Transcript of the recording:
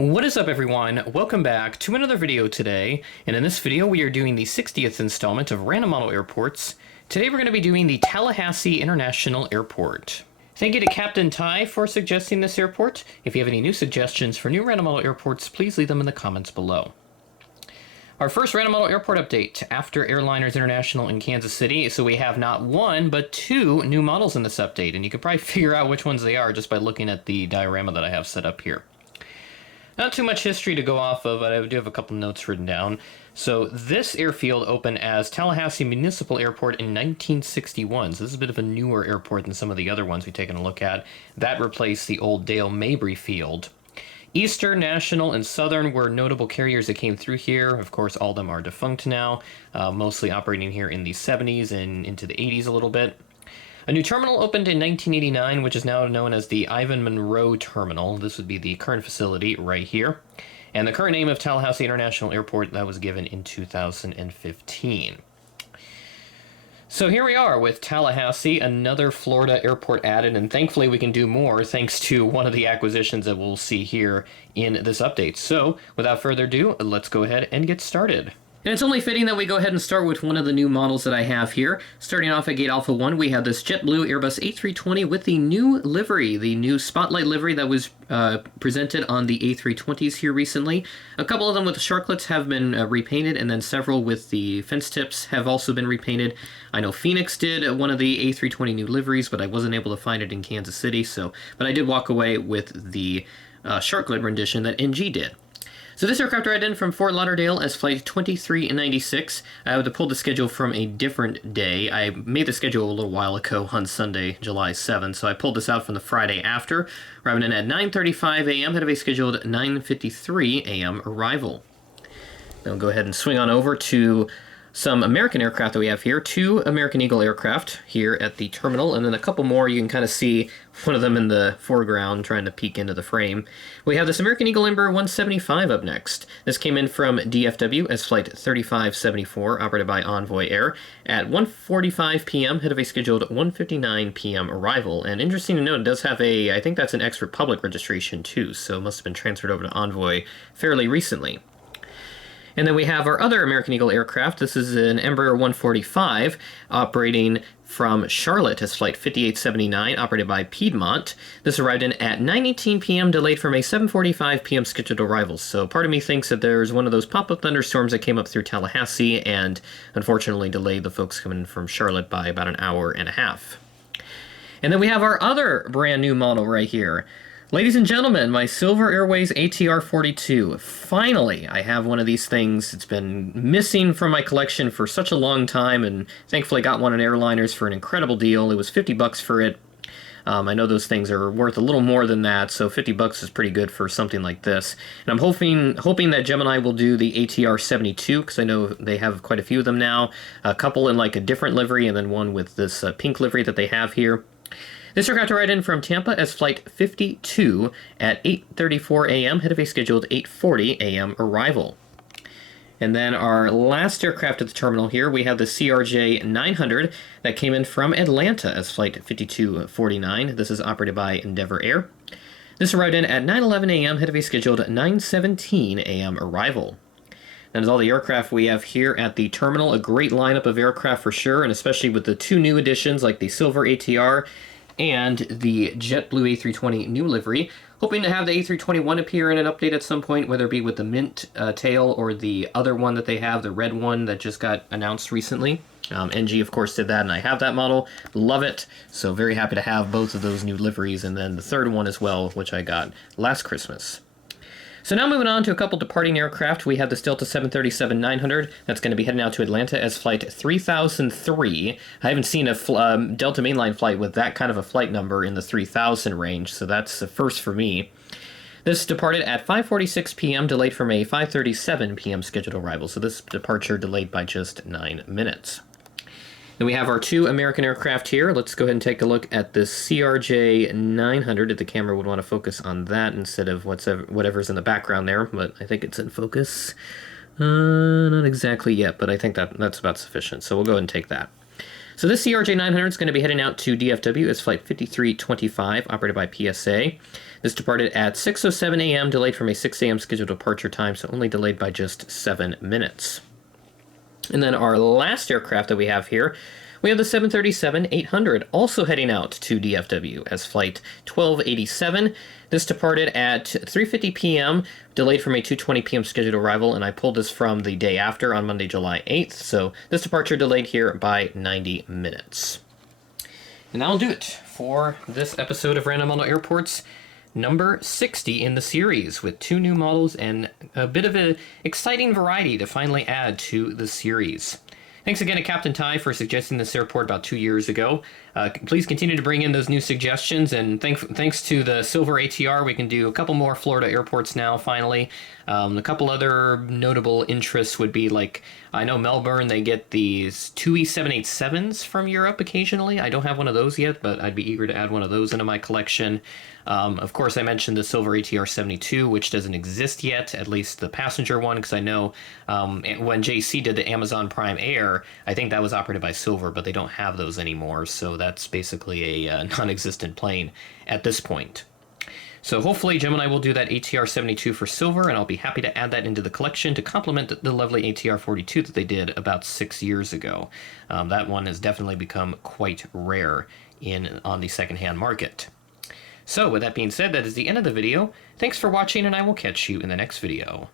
What is up, everyone? Welcome back to another video today, and in this video we are doing the 60th installment of Random Model Airports. Today we're going to be doing the Tallahassee International Airport. Thank you to Captain Ty for suggesting this airport. If you have any new suggestions for new Random Model Airports, please leave them in the comments below. Our first Random Model Airport update after Airliners International in Kansas City, so we have not one, but two new models in this update, and you can probably figure out which ones they are just by looking at the diorama that I have set up here. Not too much history to go off of, but I do have a couple notes written down. So this airfield opened as Tallahassee Municipal Airport in 1961. So this is a bit of a newer airport than some of the other ones we've taken a look at. That replaced the old Dale Mabry Field. Eastern, National, and Southern were notable carriers that came through here. Of course, all of them are defunct now, mostly operating here in the 70s and into the 80s a little bit. A new terminal opened in 1989, which is now known as the Ivan Monroe Terminal. This would be the current facility right here. And the current name of Tallahassee International Airport, that was given in 2015. So here we are with Tallahassee, another Florida airport added, and thankfully we can do more thanks to one of the acquisitions that we'll see here in this update. So without further ado, let's go ahead and get started. And it's only fitting that we go ahead and start with one of the new models that I have here. Starting off at Gate Alpha 1, we have this JetBlue Airbus A320 with the new livery, the new Spotlight livery that was presented on the A320s here recently. A couple of them with the sharklets have been repainted, and then several with the fence tips have also been repainted. I know Phoenix did one of the A320 new liveries, but I wasn't able to find it in Kansas City, but I did walk away with the sharklet rendition that NG did. So this aircraft arrived in from Fort Lauderdale as Flight 2396. I had to pull the schedule from a different day. I made the schedule a little while ago on Sunday, July 7th, so I pulled this out from the Friday after, arriving in at 9:35 a.m., had a scheduled 9:53 a.m. arrival. Now we'll go ahead and swing on over to some American aircraft that we have here. Two American Eagle aircraft here at the terminal, and then a couple more. You can kind of see one of them in the foreground trying to peek into the frame. We have this American Eagle Embraer 175 up next. This came in from DFW as Flight 3574, operated by Envoy Air, at 1:45 p.m., head of a scheduled 1:59 p.m. arrival. And interesting to note, it does have I think that's an ex-Republic registration too, so it must have been transferred over to Envoy fairly recently. And then we have our other American Eagle aircraft. This is an Embraer 145 operating from Charlotte as Flight 5879, operated by Piedmont. This arrived in at 9:18 p.m., delayed from a 7:45 p.m. scheduled arrival. So part of me thinks that there's one of those pop-up thunderstorms that came up through Tallahassee and unfortunately delayed the folks coming in from Charlotte by about an hour and a half. And then we have our other brand new model right here. Ladies and gentlemen, my Silver Airways ATR 42. Finally, I have one of these things. It's been missing from my collection for such a long time, and thankfully got one at Airliners for an incredible deal. It was $50 for it. I know those things are worth a little more than that, so $50 is pretty good for something like this. And I'm hoping that Gemini will do the ATR 72, because I know they have quite a few of them now. A couple in like a different livery, and then one with this pink livery that they have here. This aircraft arrived in from Tampa as Flight 52 at 8:34 a.m., head of a scheduled 8:40 a.m. arrival. And then our last aircraft at the terminal here, we have the CRJ 900 that came in from Atlanta as Flight 5249. This is operated by Endeavor Air. This arrived in at 9:11 a.m., head of a scheduled 9:17 a.m. arrival. That is all the aircraft we have here at the terminal. A great lineup of aircraft for sure, and especially with the two new additions like the Silver ATR and the JetBlue A320 new livery. Hoping to have the A321 appear in an update at some point, whether it be with the mint tail or the other one that they have, the red one that just got announced recently. NG, of course, did that, and I have that model. Love it. So very happy to have both of those new liveries, and then the third one as well, which I got last Christmas. So now moving on to a couple departing aircraft, we have the Delta 737-900 that's going to be heading out to Atlanta as Flight 3003. I haven't seen a Delta mainline flight with that kind of a flight number in the 3000 range, so that's a first for me. This departed at 5:46 p.m., delayed from a 5:37 p.m. scheduled arrival, so this departure delayed by just 9 minutes. Then we have our two American aircraft here. Let's go ahead and take a look at the CRJ 900 if the camera would want to focus on that instead of whatever's in the background there, but I think it's in focus. Not exactly yet, but I think that's about sufficient, so we'll go ahead and take that. So this CRJ 900 is going to be heading out to DFW as Flight 5325, operated by PSA. This departed at 6:07 a.m., delayed from a 6 a.m. scheduled departure time, so only delayed by just 7 minutes. And then our last aircraft that we have here, we have the 737-800, also heading out to DFW as Flight 1287. This departed at 3:50 p.m., delayed from a 2:20 p.m. scheduled arrival, and I pulled this from the day after on Monday, July 8th, so this departure delayed here by 90 minutes. And that'll do it for this episode of Random Model Airports, number 60 in the series, with 2 new models and a bit of an exciting variety to finally add to the series. Thanks again to Captain Ty for suggesting this airport about 2 years ago. Please continue to bring in those new suggestions, and thanks to the Silver ATR, we can do a couple more Florida airports now, finally. A couple other notable interests would be, like, I know Melbourne, they get these 2E787s from Europe occasionally. I don't have one of those yet, but I'd be eager to add one of those into my collection. Of course, I mentioned the Silver ATR 72, which doesn't exist yet, at least the passenger one, because I know when JC did the Amazon Prime Air, I think that was operated by Silver, but they don't have those anymore, so that's basically a non-existent plane at this point. So hopefully Gemini will do that ATR 72 for Silver, and I'll be happy to add that into the collection to complement the lovely ATR 42 that they did about 6 years ago. That one has definitely become quite rare on the secondhand market. So with that being said, that is the end of the video. Thanks for watching, and I will catch you in the next video.